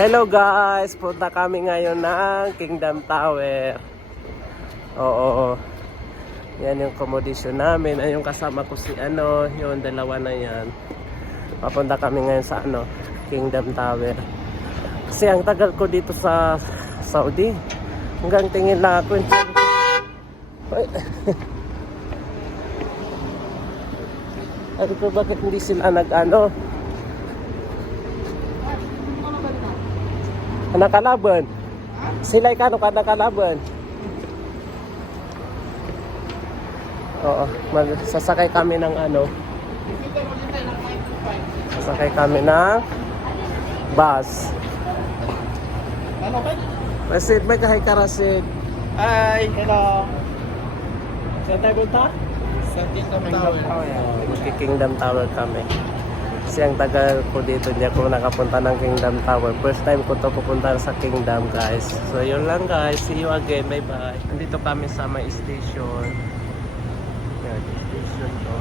Hello guys, punta kami ngayon ng Kingdom Tower. Oo. Yan yung accommodation namin. Ay yung kasama ko si yung dalawa na yan. Papunta kami ngayon sa Kingdom Tower. Kasi ang tagal ko dito sa Saudi. Hanggang tingin lang ako. Ay. Ano ko, bakit hindi sila nakalaban? Sila ka nakalaban? Oo, sasakay kami ng sasakay kami ng bus. Rasid, may kahay ka Rasid. Hi! Hello! Saan tayo punta? Sa Kingdom Tower. Kingdom Tower kami. Kasi ang tagal ko dito, hindi ako nakapunta ng Kingdom Tower. First time ko to pupunta sa Kingdom, guys. So yun lang guys, see you again, bye bye. Nandito kami sa may station. Yan, station to.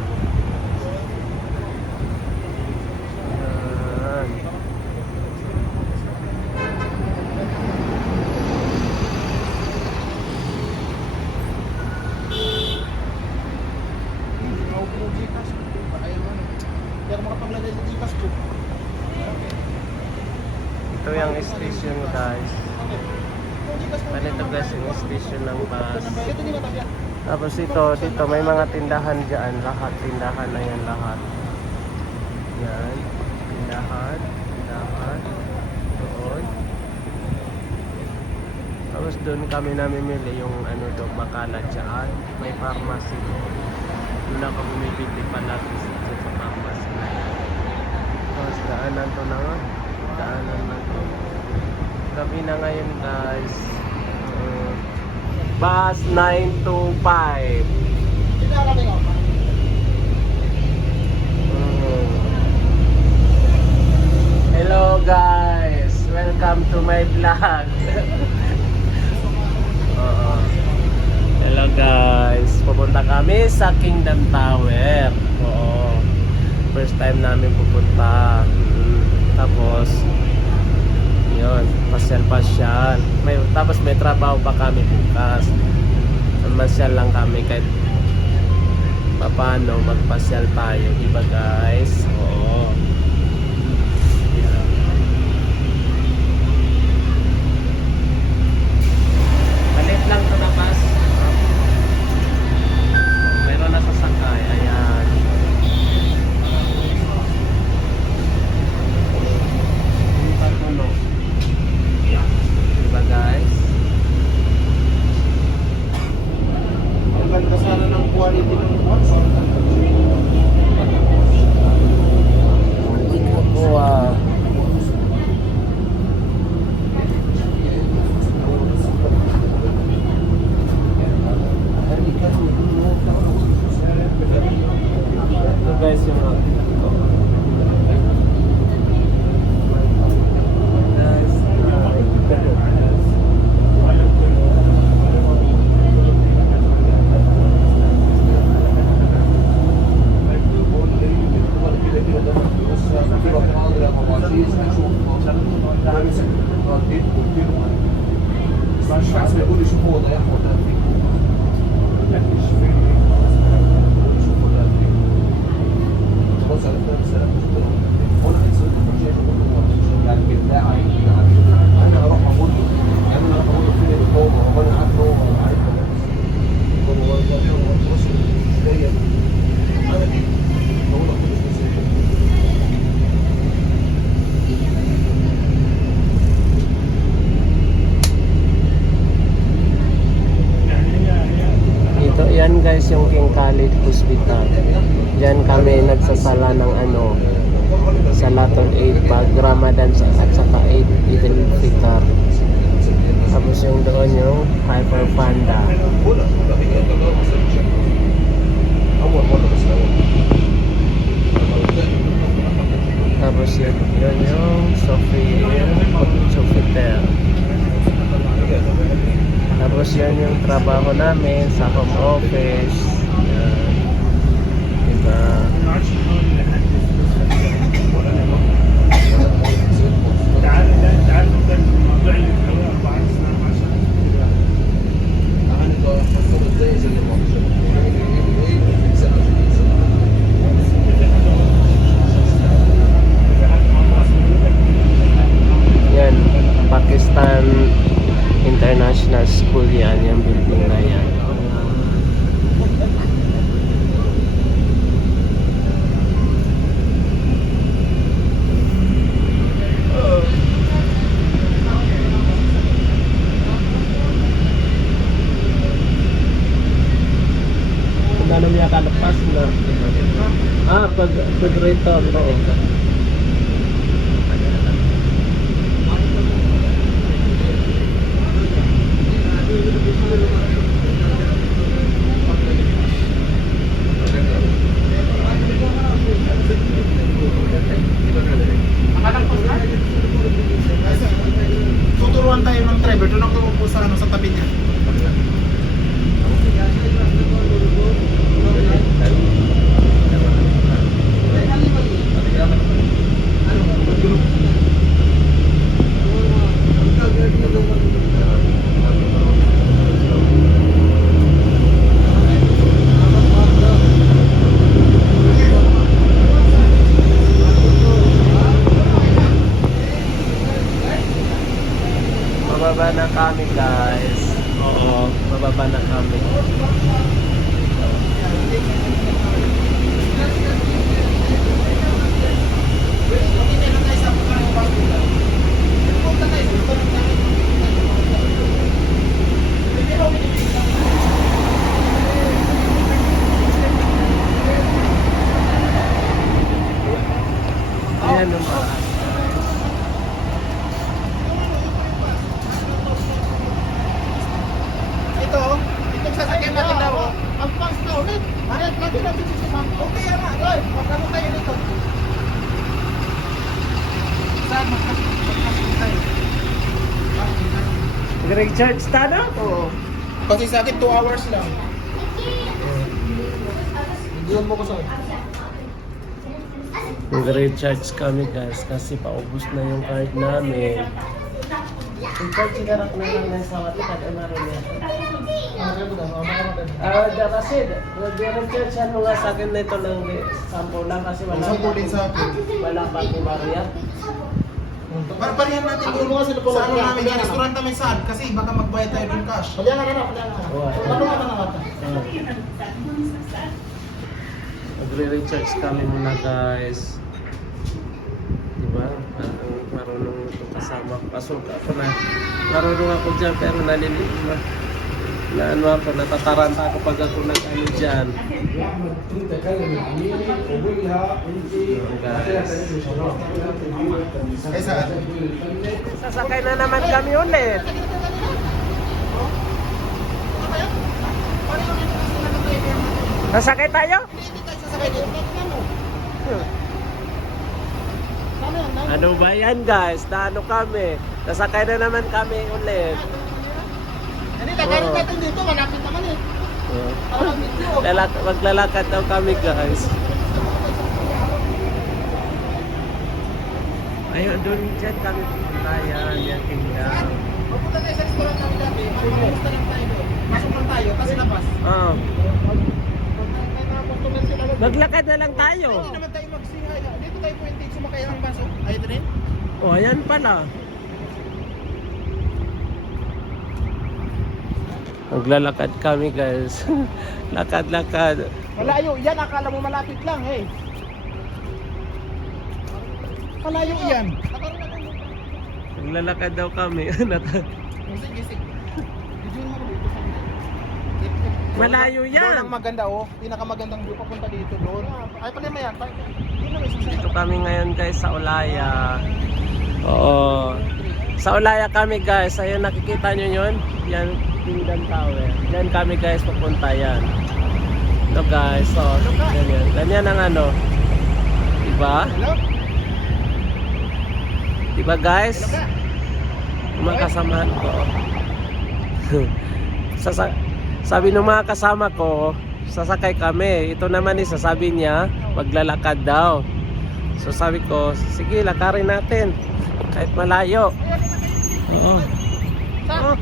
Yan. Ito yung station guys. Ganito guys yung station ng bus. Tapos dito may mga tindahan dyan. Lahat, tindahan na yan lahat. Yan, tindahan. Doon. Tapos doon kami namimili yung doon, makalat dyan. May pharmacy doon. Doon ako bumibili palagi sa pharmacy na yan. Tapos daanan to na nga. Daanan na to. Gabi na ngayon guys. Bus 925. Hello guys. Welcome to my vlog. Hello guys. Pupunta kami sa Kingdom Tower. Oo. First time namin pupunta. Tapos yun, pasyal. Tapos may trabaho pa kami bukas. Masyal lang kami kahit paano magpasyal tayo, diba guys? Oo. Malit lang ito na bus. Pero nasasakay, ayan. Diba guys? Ang ganda sana ng quality ng buwan. Wow. Ito guys yung yan guys yung King Khalid Hospital. Diyan kami nagsasala ng Salatul Eid pag Ramadan at saka Eid al-Fitr. Tapos yung doon yung Hyper Panda. Tapos yun yung Sofitel. Tapos yan yung trabaho namin sa home office. Yan. Diba? Refrigerator. Oo. Tuturuan tayo ng driver. Doon ako umupo sa, sa tabi niya. Bababa na kami guys. Oo, bababa na kami. Ayan naman. Ito, itong sasakyan natin daw. Ang fast na ulit. Ayan, natin natin si Sam. Okay, ama. Roy, magkano tayo dito? Saan? Magkano tayo? Nag-recharge ta na? Oo. Kasi sa akin 2 hours lang. Diyan mo ko sa Nag-recharge kami guys kasi paubos na yung card namin. Recharge sigarat na lang ng sawat ikat ang naroon niya. Kasi nag-recharge ano nga sa akin na ito ng sample lang kasi wala pa kong Maria. Parihan natin doon sa ano namin, yung restaurant namin saan. Kasi baka magbayad tayo ng cash. Palihan na. Nagre-recharge kami muna guys. Diba? Marunong itong kasama. Pasok ako na. Marunong ako dyan pero ano ako, natataranta ako pag ako nag-ano dyan. Ay saan? Sasakay na naman kami ulit. Sasakay tayo? Ano ba yan guys? Naano kami? Sasakay na naman kami ulit. Hindi, tagarin natin dito. Malapit naman eh. Maglalakad daw kami guys. Ayun, doon dyan kami pupunta yan. Yan kingdom. Pupunta tayo sa restaurant namin dati. Magpapamusta lang tayo doon. Masok lang tayo, kasi labas. Oo. Customer sila doon. Maglakad na lang tayo. Hindi naman tayo mag-singay. Dito tayo pwede sumakay ng baso. Ayun rin. Oh, ayan pala. Maglalakad kami guys. Lakad-lakad. Malayo. Yan, akala mo malapit lang eh. Malayo yan. Maglalakad daw kami. Gising. Malayo Doon yan. ang maganda oh. Pinakamagandang view papunta dito doon. Ay pala yan. Yun na may Dito kami ngayon guys sa Olaya. Oo. Sa Olaya kami guys. Ayun nakikita nyo yun. Yan Kingdom Tower. Yan kami guys papunta yan. Ito guys. So, ganyan. Ganyan ang ano. Diba? Hello? Diba guys? Hello ka? Mga kasamahan ko. Sabi ng mga kasama ko, sasakay kami. Ito naman sasabi niya, maglalakad daw. So sabi ko, sige, lakarin natin. Kahit malayo. Oo. Oo.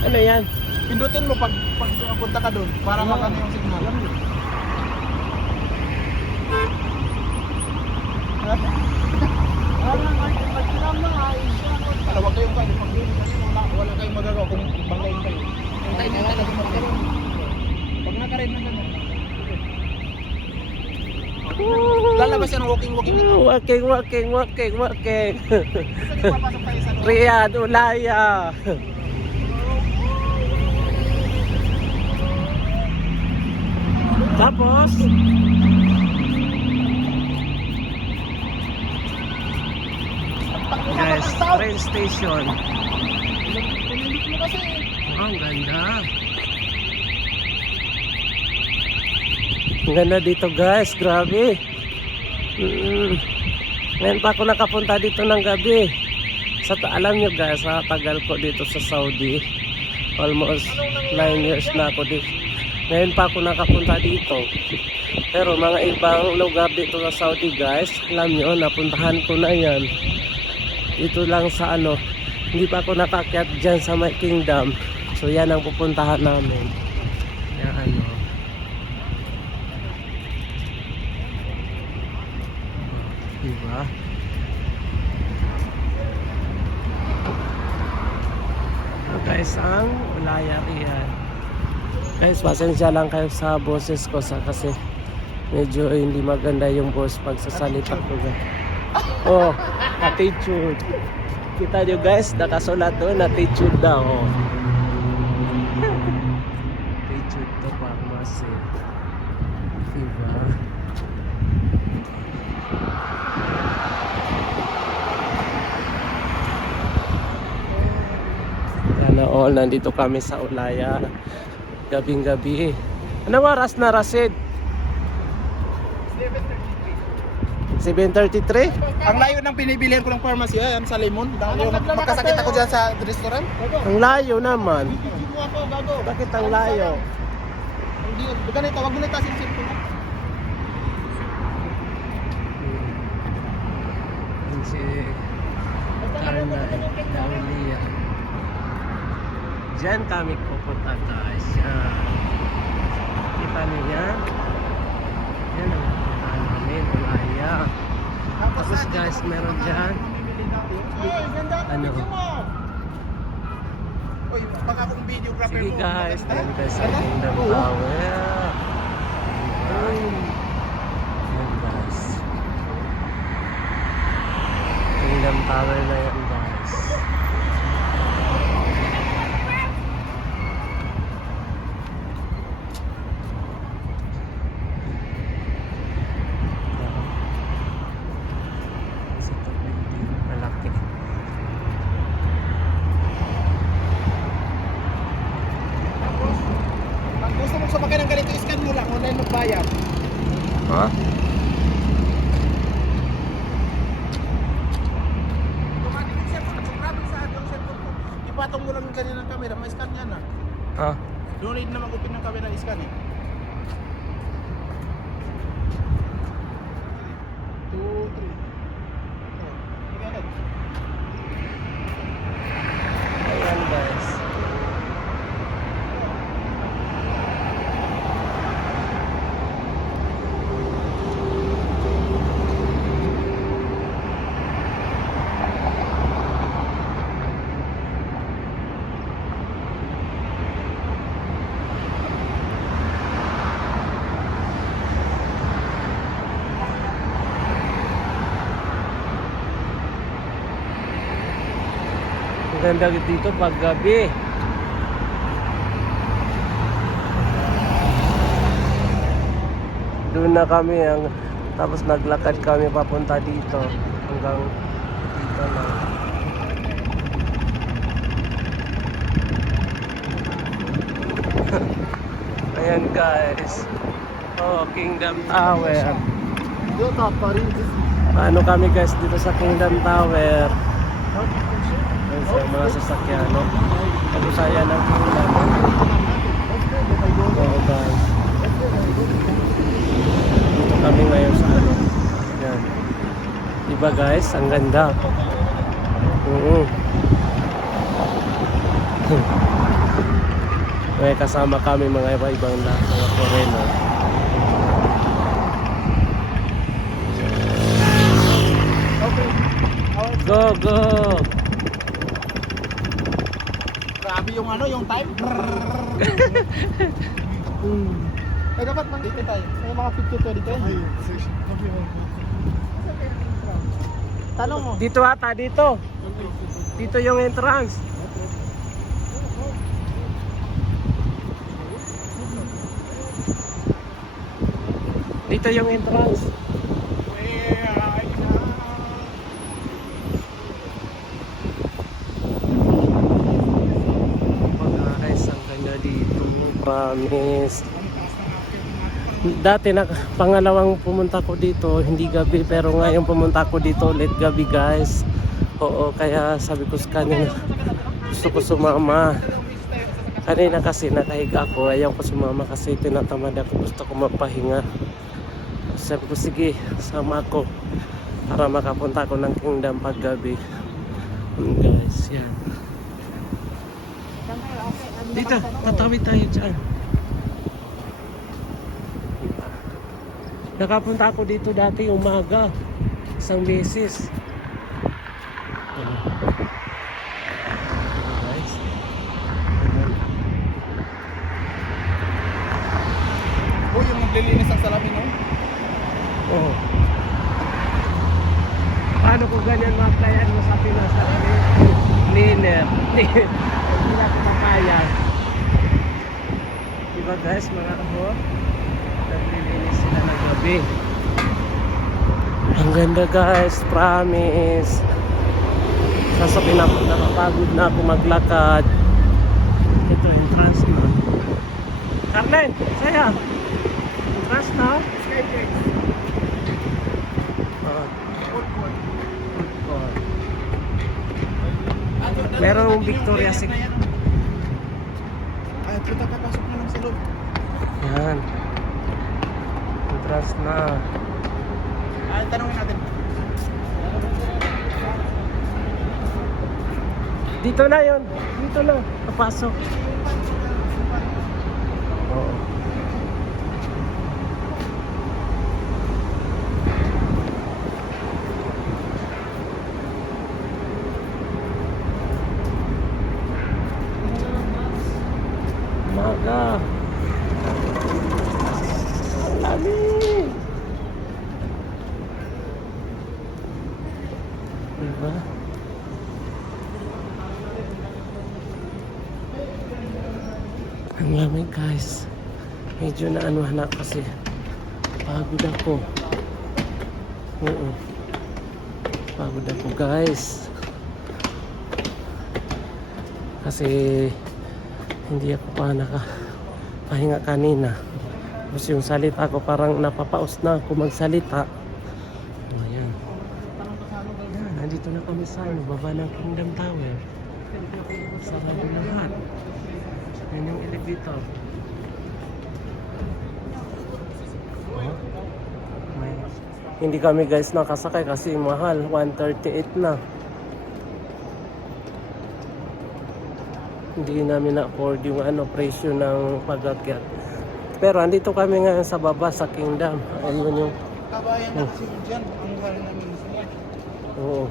Ano yan? Pindutin mo pag punta ka doon para makano yung signal. Wag kayong kayo pag wala kayong magagawa kung banggayin kayo. Hintay na lang kasi magkaroon. Pag nakarin na gano'n. Lalabas yan, walking. Walking. Papasok tayo sa loob. Riyadh, Ulaya. Tapos, guys, train station. Pinindot mo kasi. Ang ganda. Ang ganda dito guys, grabe. Ngayon pa ako nakapunta dito ng gabi. Alam nyo guys, sa tagal ko dito sa Saudi, almost 9 years na ako dito. Ngayon pa ako nakapunta dito. Pero mga ibang lugar dito sa Saudi guys, alam nyo, napuntahan ko na yan. Dito lang sa hindi pa ako nakakyat dyan sa My Kingdom. So yan ang pupuntahan namin. Yan diba? Guys, ang Ulaya Riyadh. Guys, pasensya lang kayo sa boses ko kasi medyo hindi maganda yung boss pagsasalita ko. Oh, attitude. Kita nyo guys, nakasulat doon, attitude daw. Oh. Attitude to pharmacy. Diba? All, nandito kami sa Ulaya gabing-gabi. Anong oras na, Rasid? 7:33? Ang layo ng pinibilihan ko ng pharmacy, ayan sa Limon. Dahil magkasakit ako dyan sa restaurant. Ang layo naman. Hindi mo ako, gago. Bakit ang layo? Hindi, ganito, wag mo na itasin yung cellphone. Si Carla Daulia. Diyan kami pupunta guys. Kita niyo yan? Yan ang pupuntahan namin, Ulaya. Tapos guys, meron dyan. Uy, baka akong videographer Sige mo. guys, meron guys sa Kingdom Tower. Yan guys. Kingdom Tower na yan guys. Malaki. Pag gusto mong sumakay ng ganito, scan mo lang, online magbayad. Ha? Tumatingin siya po, sobrang sa yung cellphone ko. Ipatong mo lang yung kanina ng camera, may scan yan ah. Ha? Don't need na mag-open ng camera, scan eh. 2, 3. Ayan guys. Ang ganda dito pag gabi. Doon na kami tapos naglakad kami papunta dito hanggang dito lang. Ayan guys. Oh, Kingdom Tower. Paano kami guys dito sa Kingdom Tower? Ayan sa mga sasakyan, no? Tapos ayan ang Kingdom. Oo guys. Dito kami ngayon sa Yan. Diba guys? Ang ganda. May kasama kami mga ibang mga foreigner. Go, go! Grabe yung yung time. Ay, dapat mandito tayo. May mga picture to dito. Tanong mo. Dito ata, dito. Dito yung entrance. Dito yung entrance. Guys, ang ganda dito. Promise. Dati pangalawang pumunta ko dito, hindi gabi, pero ngayon pumunta ko dito ulit gabi guys. Oo, kaya sabi ko sa kanina, gusto ko sumama. Kanina kasi nakahiga ako, ayaw ko sumama kasi tinatamad ako, gusto ko mapahinga. Sabi ko sige, sama ako para makapunta ako ng Kingdom pag gabi. Guys, yan. Dito, tatawid tayo dyan. Nakapunta ako dito dati umaga, isang beses. Guys. Oh, yung naglilinis ang salamin, no? Oh. Paano ko ganyan mag-applyan mo sa Pinas? Cleaner. Hindi na pinapayag. Diba guys, mga kahor? Naglilinis sila ng gabi. Ang ganda guys, promise. Sasabihin ako, nakapagod na ako maglakad. Ito, entrance na. Carlen, saya. Entrance na. Merong Victoria's Secret. Ay, punta ka, pasok na lang sa loob. Yan. Entrance na. Ay, tanongin natin. Dito na yon. Dito na. Papasok. Oo. Maga. Ang lamig. Diba? Ang lamig guys. Medyo naanuhan na kasi pagod ako. Oo. Pagod ako guys. Kasi hindi ako pa nakapahinga kanina. Tapos yung salita ko parang napapaus na ako magsalita. Ayan. Ayan, nandito na kami sa baba ng Kingdom Tower. Sarado lahat. Yan yung elevator. Oh. Hindi kami guys nakasakay kasi mahal. 138 na. Hindi namin na-afford yung presyo ng pag-akyat. Pero andito kami ngayon sa baba sa Kingdom. Ayun yung Kabayan na kasi dyan. Ang mahal namin gusto mo. oo.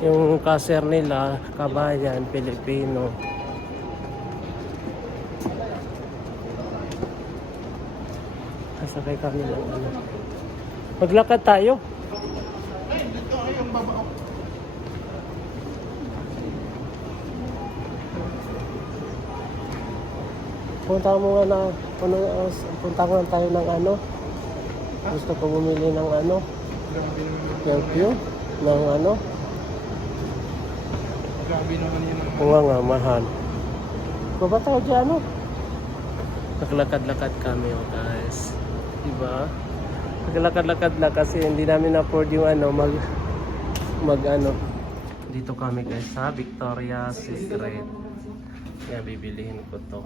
Yung cashier nila, kabayan, Pilipino. Kasakay kami ng Maglakad tayo. Ay, dito ay yung baba. Punta mo nga na, punta mo nga tayo ng Gusto ko bumili ng perfume, ng Grabe naman yun. Bunga nga, mahal. Baba tayo dyan, Naglakad-lakad kami, guys. Diba? Naglakad-lakad lang kasi hindi namin afford yung Dito kami, guys, sa Victoria's Secret. Kaya bibilihin ko to.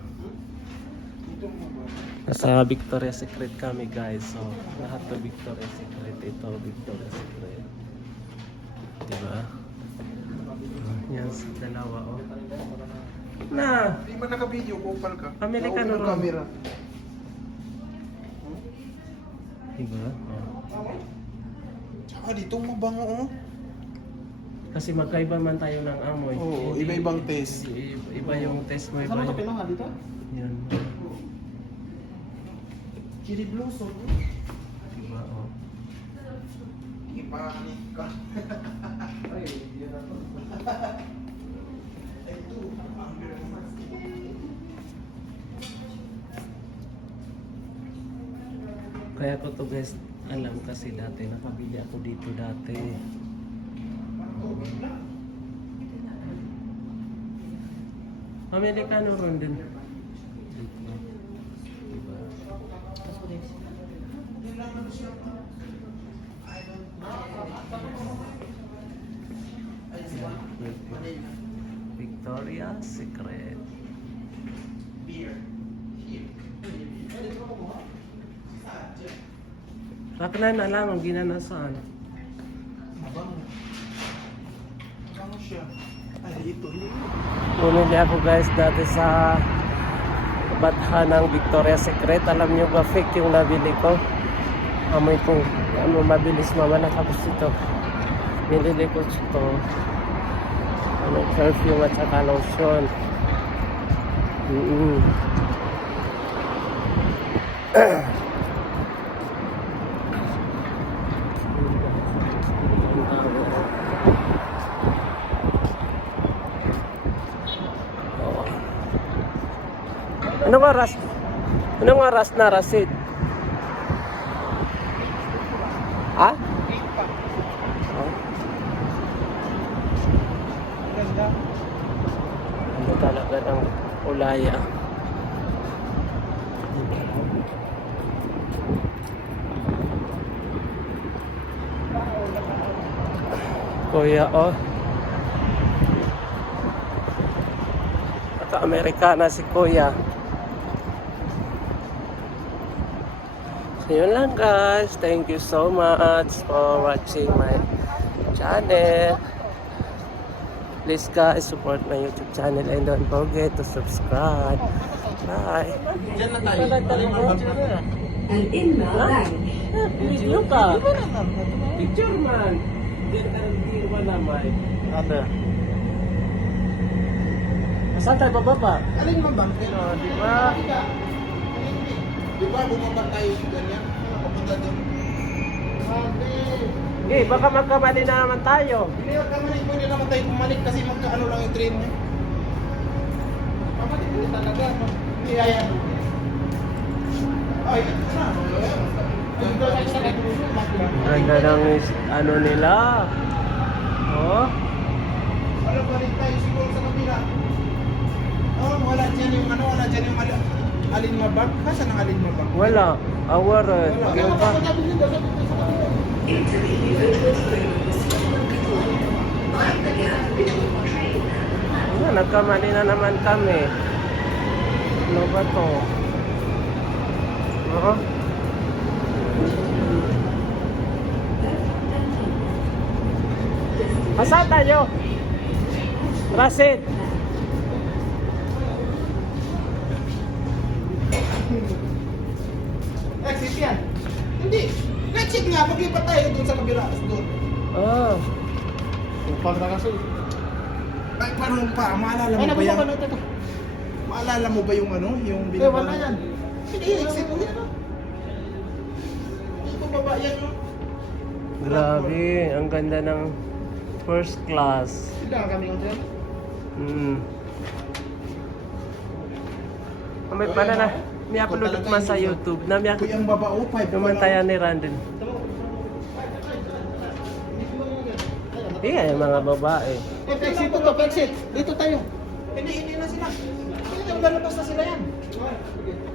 Nasa Victoria's Secret kami guys. So, lahat to Victoria's Secret. Ito, Victoria's Secret. Diba? Yan sa dalawa, Na! Hindi man naka-video, kupal ka. Pamili ka na ron. Camera. Diba? Tsaka dito mabango, Kasi magkaiba man tayo ng amoy. Oo, iba-ibang taste. Iba yung taste mo. Iba Saan yung... ito pinanga dito? Yan. Chili blossom. Diba, Ipanik ka. Ay, yun na to. Ito. Kaya ko to guys, alam kasi dati, nakabili ako dito dati. Amerikano ron din. Dito. Diba? Victoria's Secret. Rakna na lang ang ginanasan. Mabango. Mabango siya. Ay, ito. Bumili ako guys dati sa Bathan ng Victoria's Secret. Alam nyo ba fake yung nabili ko? Amoy kong mabilis mawala tapos ito. Binili ko ito. Perfume at saka lotion. Anong oras? Anong oras na, Rasid? Ha? Oh. Ganda. Ano talaga ng ulaya? Kuya, oh. Naka-Amerikana si Kuya. So yun lang guys. Thank you so much for watching my channel. Please guys, support my YouTube channel and don't forget to subscribe. Bye. Diyan na tayo. Video ka. Picture man. Diyan ka ng ba naman? Ano? Saan tayo bababa? Alin mo ba? Di ba? Di ba bumaba tayo sa ganyan? Papunta doon. Eh, baka magkamali na naman tayo. Hindi ka kamalik, pwede naman tayo bumalik kasi magkaano lang yung train niya. Pabalik ulit talaga. Hindi ayan. Ay, ito na. Dito tayo sa Ganda ng ano nila. Oh. Wala balik tayo siguro sa kabila. Oh, wala dyan yung ano, wala dyan yung alin mabag. Saan ang alin mabag? Wala. Our yung ba? Ayan, nagkamali na naman kami. Ano ba to? Oo. Asa tayo? Rasid. Exit yan. Hindi. Exit nga, maglipat tayo doon sa kabila. Doon. Ah. Upang na kasi. Ay, paano pa? Maalala mo ba yan? Maalala mo ba yung ano? Yung binaba? Wala yan. Hindi, exit mo yan. Dito baba yan. Grabe, ang ganda ng first class. Hindi ka kami yung dyan. May pala na. May upload man sa YouTube na may Kuya, ang baba, oh, 5. kumantayan ni Randon. Iya, yung mga babae. Exit to, exit. Dito tayo. Hindi na sila. Hindi, lalabas na sila yan.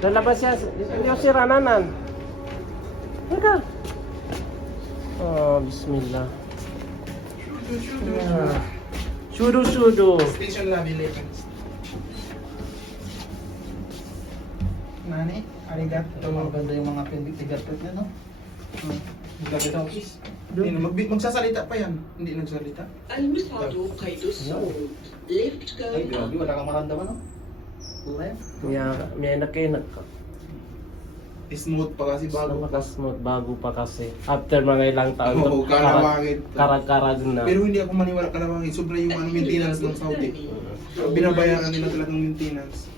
Lalabas yan. Hindi ko si Rananan. Teka. Oh, bismillah. Sudo. Station level 11. Nani? Arigato. Maganda yung mga pintigatot niya, no? Magkakita office. Magsasalita pa yan. Hindi nagsalita. المصعد قيد الصعود. Lift Ay, go grabe, up. wala kang maramdaman, no? Left. May nakinak ka. Smooth pa kasi bago pa. Smooth, bago pa kasi. After mga ilang taon. Oo, kalawangin. Karag-karag na. Pero hindi ako maniwala kalawangin. Sobra yung maintenance ng Saudi. Binabayaran nila talagang maintenance.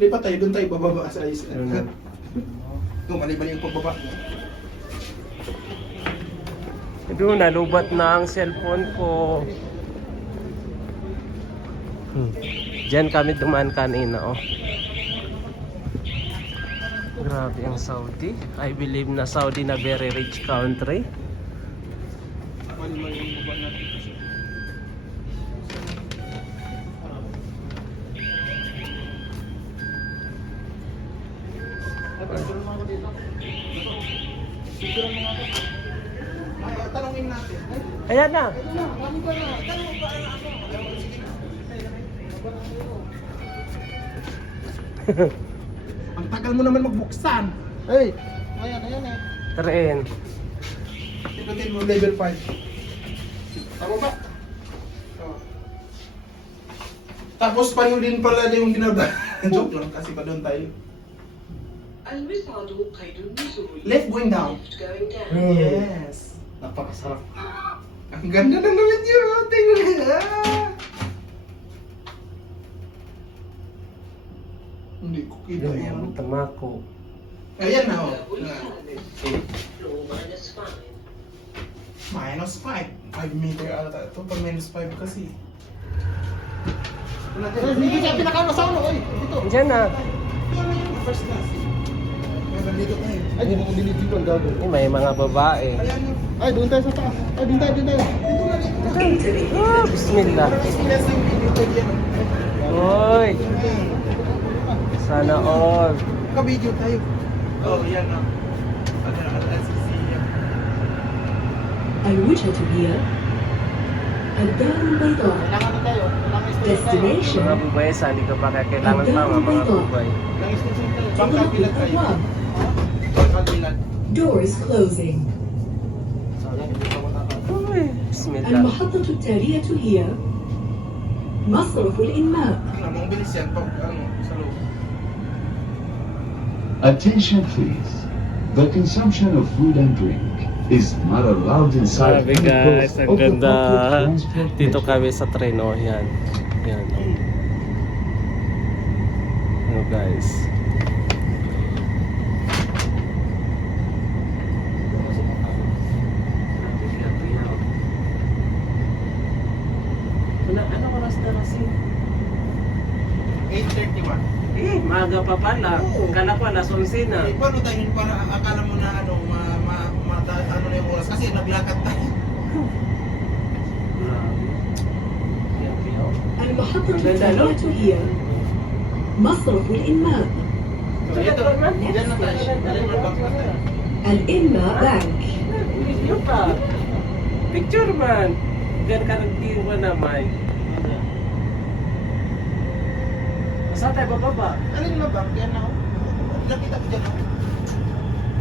Lipat tayo, doon tayo bababa sa isla. Ito, mali-mali yung pagbaba. Doon, nalubat na ang cellphone ko. Diyan kami dumaan kanina, oh. Grabe ang Saudi. I believe na Saudi na very rich country. Tanungin natin. Ayan na. Ang tagal mo naman magbuksan. Hey, ayan eh. Tren. Ikutin mo level 5. Tama ba? Oh. Tapos pa yun din pala yung ginaba. Joke lang kasi pa doon tayo. المصعد قيد النزول. Left going down. Lift going down. Yes. Napakasarap. Ang ganda ng gawin niyo. Tingnan niyo. Hindi ko kita Yan, yan. tamako. Ayan na oh. Level 5. Floor -5. Minus 5. 5 meter ata. Ito pag minus 5 kasi. Hindi siya pinakauna sa ulo. Dito. Diyan na. First class. Meron dito tayo. Ay, hindi mo dinidito ang gago. May mga babae. Ayan na. Ay, doon tayo sa taas. Ay, doon tayo. Dito na. Ah, bismillah. Yes, yung video ko dyan. Oy, sana all. Ka-video tayo. Oh, yan na. Al-SCC yan. الوجهة هي الدار البيضاء. Kailangan na tayo. Kailangan station tayo. Destination Mga bubay, saan ka pa kailangan pa mga bubay. Kailangan station tayo. إغلاق Pangkapilat tayo. الأبواب. Pangkapilat. Doors closing. Uy, bismillah. المحطة التالية هي مصرف الإنماء. Tingnan mo, ang bilis yan. Pag, sa loob. Attention please. The consumption of food and drink is not allowed inside Sabi any guys, post ang of the ganda. public transport Dito network. kami sa tren, oh, yan. Yan, oh. Oh, guys. Ano oras na kasi? 8:31. Eh, maaga pa pala. Oo. Kala ko alas 11 na. Eh, paano tayo para akala mo na ano, ano na yung oras? Kasi naglakad tayo. المحطة التالية هي مصرف الإنماء. So, ito. Diyan na tayo. Diyan na tayo. الإنماء بانك. Video pa. Picture man. Gan ka nagtingin ko na may. Saan tayo bababa? Alin na ba? Yan ako. Nakita ko dyan ako.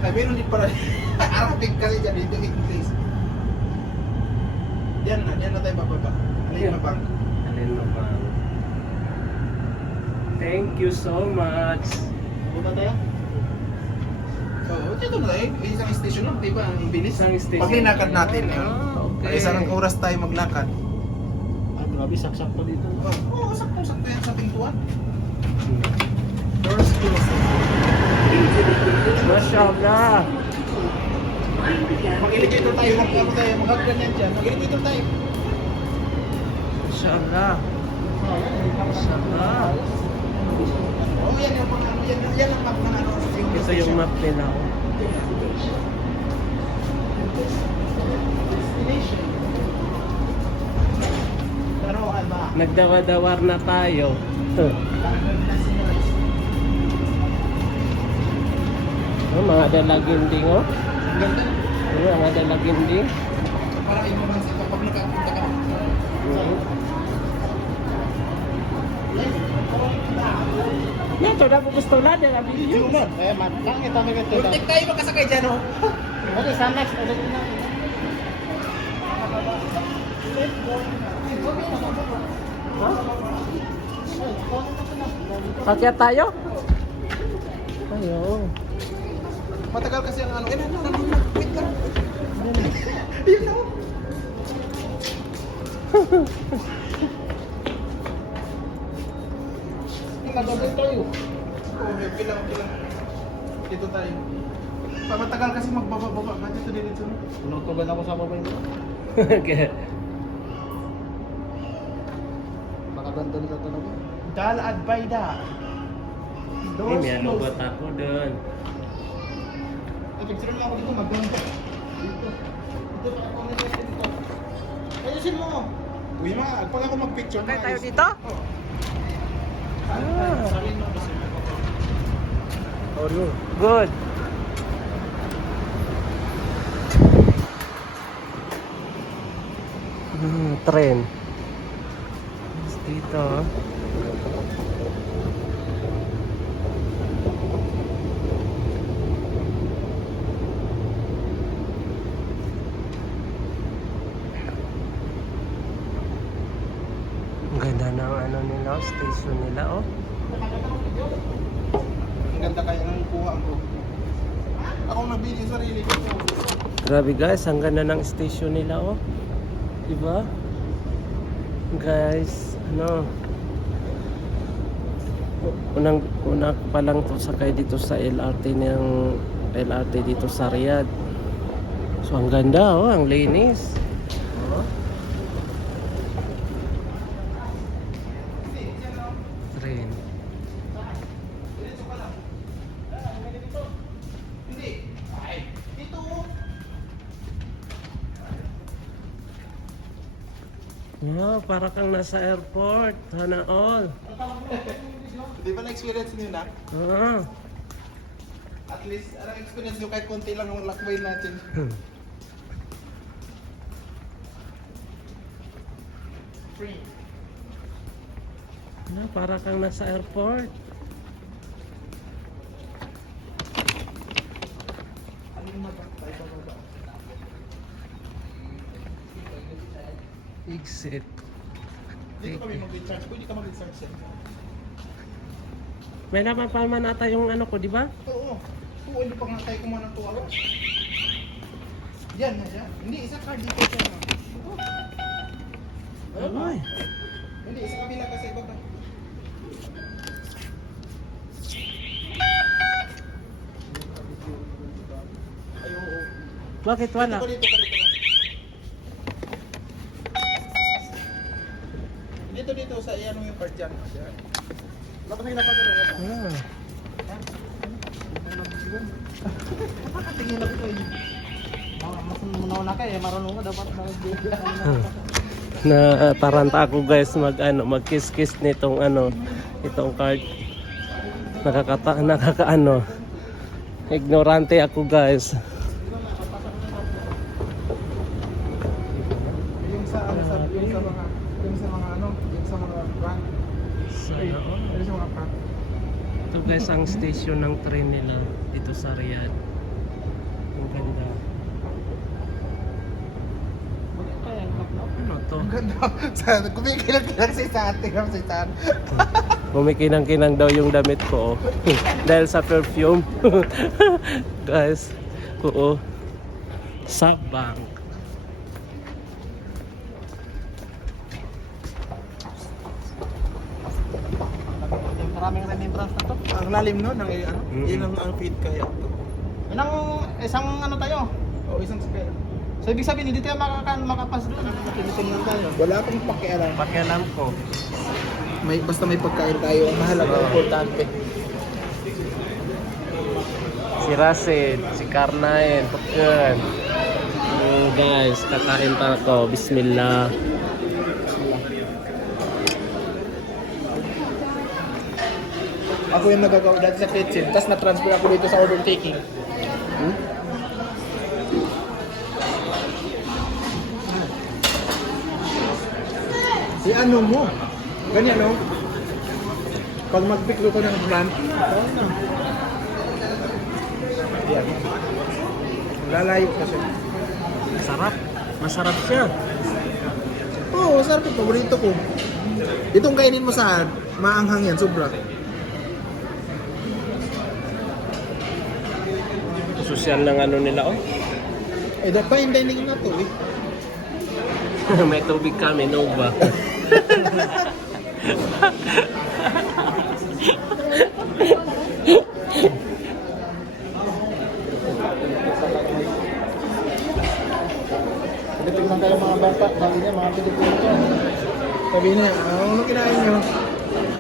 Ay, meron din para. Arabic kasi dyan dito. English. Diyan na tayo bababa. Alin na bang? Alin mo ba? Thank you so much. Punta tayo? So, dito na tayo. Isang station lang, di ba? Ang bilis. Isang station. Pag linakad natin, okay. ay isang oras tayo maglakad. Ay, grabe, saksak pa dito. Oo, sakto-sakto yan sa pintuan. Doors closing. Mashallah. Mag-elevator tayo, mag-ano tayo, mag-ganyan dyan. Mag-elevator tayo. Mashallah. Mashallah. Oo, yan yung mga ano, yan ang map ng ano. Ito yung map nila. Oh. Destination. Pero ba? Nagdawar-dawar na tayo. Oh, mga dalaginding, oh. Oh, mga dalaginding. Para kayo naman sa kapag nakapunta ka. Ito na po gusto na din. Yun na. Eh, matang ito kami ito. Muntik tayo makasakay dyan, oh. Okay, sa next. Ano na? Sakya tayo? Ayo. Matagal kasi ang ano. Eh, wait lang. Yun na, oh. Nagabay tayo. Oh, okay lang. Dito tayo. Matagal kasi magbaba-baba ka dito dito. Pinutugan ako sa babay mo. Okay. Nakaganda nila talaga. Dalad by da. May alobot ako doon. Ay, picture mo ako dito, maganda. Dito. Dito pa ako nilagay dito. Ayusin mo. Uy, pag ako mag-picture Okay tayo dito? Oo. Sabihin mo kasi. Good. Tren. Dito. Ang ganda ng ano nila, station nila, oh. Ang ganda kaya ng kuha ko. Ako nag-video sarili ko. Grabe guys, ang ganda ng station nila, oh. Diba? Guys, ano, una pa lang to sakay dito sa LRT dito sa Riyadh. So ang ganda, oh, ang linis. Oh. Train. Wow, para kang nasa airport. Sana all. Di ba na-experience niyo na? Ah. At least, experience niyo kahit konti lang ang lakbay natin. Free. Ano, para kang nasa airport. Exit. Dito kami mag-recharge. Pwede ka mag-recharge yan. May laman pa naman ata yung ano ko, di ba? Oo. Oo, hindi pa nga tayo kumain ng 2 hours. Yan, yan. Hindi, isa card dito siya. Ay. Hindi, isa kabila kasi iba ba? Ay, oo. Bakit wala? Dito ka dito. Dito sa iyan yung card dyan. Dapat na hinapag ko. Ah. Napakatingin ako eh. Mas muna ka eh, marunong ka dapat Na taranta ako guys mag-kiss-kiss nitong itong card. Nakakaano. Ignorante ako guys. Yung sa mga brand. Yung sa mga brand. Ito guys ang station ng train nila dito sa Riyadh. Ang ganda. Ano to? Ang ganda. Kumikilang si Sate. Si Sate. Kumikinang-kinang daw yung damit ko. Dahil sa perfume. Guys, oo. Sabang. Maraming remembrance na to. Ang lalim no, ng ano? Mm-mm. Yun ang feed kaya. Isang ano tayo. O isang spell. So ibig sabihin, hindi tayo makapas doon. Nakikinisin lang tayo. Wala akong pakialam. Pakialam ko. Basta may pagkain tayo, ang mahalaga, importante. Si Rasid, si Karnain, Pagkan. Guys, kakain pa ako. Bismillah. Ako yung nagagawa dati sa kitchen, tapos na-transfer ako dito sa order taking. Si ano mo? Ganyan no? Pag mag-pick ko ng brand, yan. Lalayo kasi. Masarap. Masarap siya. Oo, masarap yung paborito ko. Itong kainin mo saan? Maanghang yan, sobra. Social ng ano nila, oh. Eh, fine dining na to eh. May tubig kami, Nova. Sabi na, ano kinain nyo?